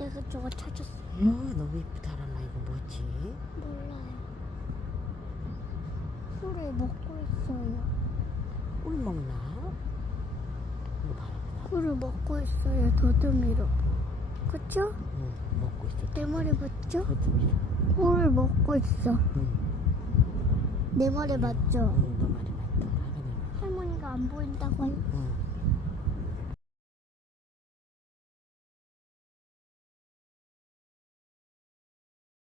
내가 저거 찾았어. 너무 이쁘다. 라마 이거 뭐지? 몰라요. 꿀을 먹고 있어요. 꿀 먹나? 이거 봐라. 꿀을 먹고 있어요. 더듬이로. 그쵸? 응, 먹고 있어. 내 머리 맞죠? 거듭이로. 꿀을 먹고 있어. 응. 내 머리 맞죠? 응, 너 말이 맞다. 하긴 할머니가 안 보인다고 할. 응.